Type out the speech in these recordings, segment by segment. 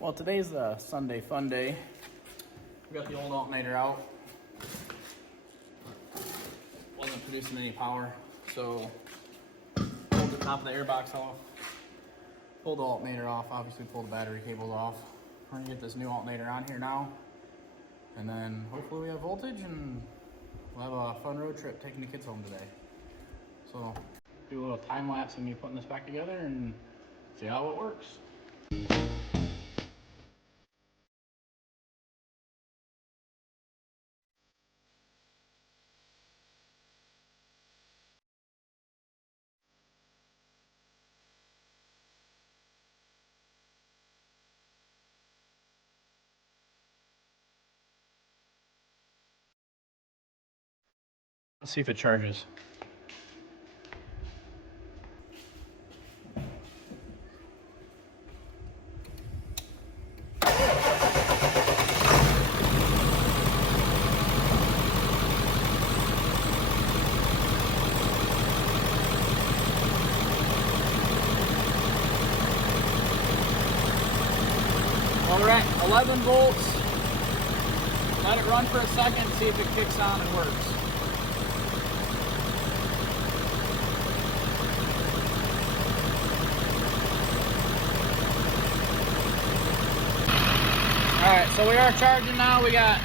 Well, today's a Sunday fun day. We got the old alternator out. Wasn't producing any power, so pulled the top of the airbox off. Pulled the alternator off, obviously pulled the battery cables off. We're gonna get this new alternator on here now. And then hopefully we have voltage and we'll have a fun road trip taking the kids home today. So do a little time lapse of me putting this back together and see how it works. Let's see if it charges. Well, we're at 11 volts. Let it run for a second, see if it kicks on and works. Alright, so we are charging now. We got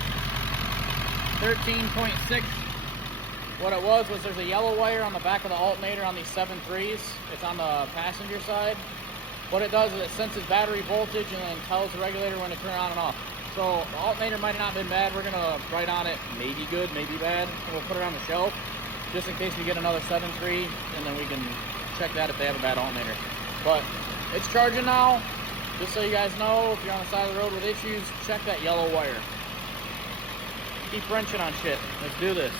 13.6. What it was there's a yellow wire on the back of the alternator on these 7.3s. It's on the passenger side. What it does is it senses battery voltage and then tells the regulator when to turn on and off. So the alternator might not have been bad. We're going to write on it maybe good, maybe bad. We'll put it on the shelf just in case we get another 7.3, and then we can check that if they have a bad alternator. But it's charging now. Just so you guys know, if you're on the side of the road with issues, check that yellow wire. Keep wrenching on shit. Let's do this.